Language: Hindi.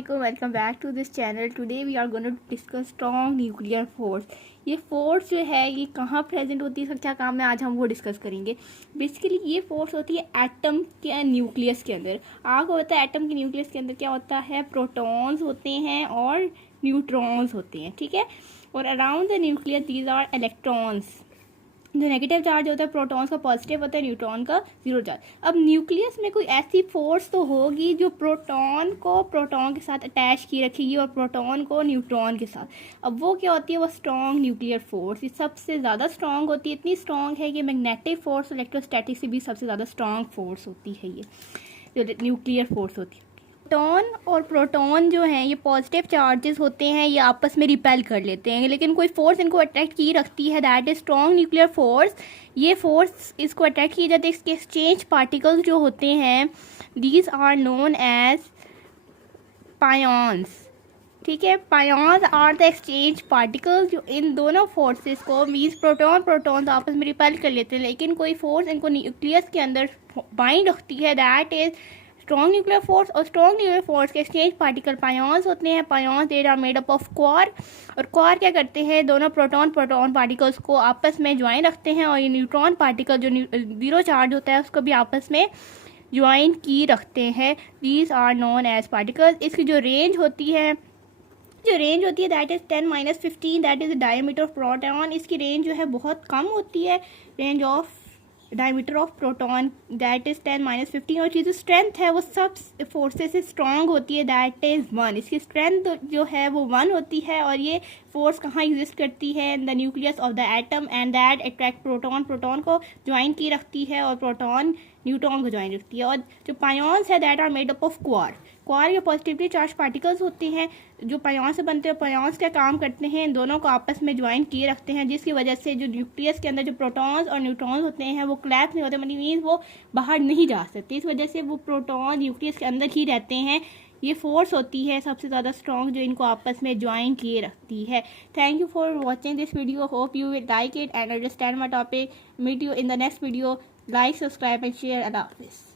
Assalamualaikum, welcome back to this channel. Today we are going to discuss strong nuclear force. ये फोर्स जो है ये कहाँ प्रेजेंट होती है, इसका क्या काम है, आज हम वो डिस्कस करेंगे. बेसिकली ये फोर्स होती है एटम के न्यूक्लियस के अंदर. आग होता है एटम के न्यूक्लियस के अंदर क्या होता है, प्रोटॉन्स होते हैं और न्यूट्रॉन्स होते हैं, ठीक है. और around the nucleus these are electrons. जो नेगेटिव चार्ज होता है प्रोटॉन्स का पॉजिटिव होता है, न्यूट्रॉन का जीरो चार्ज. अब न्यूक्लियस में कोई ऐसी फोर्स तो होगी जो प्रोटॉन को प्रोटॉन के साथ अटैच की रखेगी और प्रोटॉन को न्यूट्रॉन के साथ. अब वो क्या होती है, वो स्ट्रॉन्ग न्यूक्लियर फोर्स. ये सबसे ज़्यादा स्ट्रॉन्ग होती है, इतनी स्ट्रॉन्ग है कि मैग्नेटिक फोर्स इलेक्ट्रोस्टैटिक से भी सबसे ज़्यादा स्ट्रॉन्ग फोर्स होती है ये जो न्यूक्लियर फोर्स होती है. प्रोटॉन और प्रोटॉन जो हैं ये पॉजिटिव चार्जेस होते हैं, ये आपस में रिपेल कर लेते हैं, लेकिन कोई फोर्स इनको अट्रैक्ट की रखती है, that is strong nuclear force. ये फोर्स इसको अट्रैक्ट किए जाते हैं. इसके एक्सचेंज पार्टिकल्स जो होते हैं दीज आर नोन एज पायॉन्स, ठीक है. पायॉन्स आर द एक्सचेंज पार्टिकल्स जो इन दोनों फोर्सेस को मीन्स प्रोटॉन्स आपस में रिपेल कर लेते हैं, लेकिन कोई फोर्स इनको न्यूक्लियस के अंदर बाइंड रखती है, that is strong nuclear force. और स्ट्रॉन्ग न्यूक्लियर फोर्स के एक्सचेंज पार्टिकल पायॉन्स होते हैं. Pions they are made up of quark. और क्वार क्या करते हैं, दोनों प्रोटॉन पार्टिकल्स को आपस में ज्वाइन रखते हैं, और ये न्यूट्रॉन पार्टिकल जो जीरो चार्ज होता है उसको भी आपस में ज्वाइन की रखते हैं. These are known as particles. इसकी जो रेंज होती है that is 10-15, that is the diameter of proton. इसकी रेंज जो है बहुत कम होती है, range of diameter of proton that is 10-15. और चीज़ स्ट्रेंथ है वो सब फोर्सेस से स्ट्रॉन्ग होती है, दैट इज़ 1. इसकी स्ट्रेंथ जो है वो 1 होती है. और ये फोर्स कहाँ एग्जिस्ट करती है, in the nucleus of the atom, and that attract proton को ज्वाइन की रखती है और प्रोटॉन न्यूट्रॉन को ज्वाइन रखती है. और जो पायॉन्स है that are made up of quark. Quark के पॉजिटिवली चार्ज पार्टिकल्स होते हैं जो पायॉन्स से बनते हैं. पायॉन्स क्या काम करते हैं, इन दोनों को आपस में ज्वाइन किए रखते हैं, जिसकी वजह से जो न्यूक्लियस के अंदर जो प्रोटॉन्स और न्यूट्रॉन्स होते हैं वो क्लैश नहीं होते, मीन्स वो बाहर नहीं जा सकते. इस वजह से वो प्रोटॉन न्यूक्लियस के अंदर ही रहते हैं. ये फोर्स होती है सबसे ज़्यादा स्ट्रॉन्ग जो इनको आपस में ज्वाइन किए रखती है. Thank you for watching this video. Hope you will like it and understand my topic. Meet you in the next video. Like, subscribe and share. अल्लाह हाफिज़.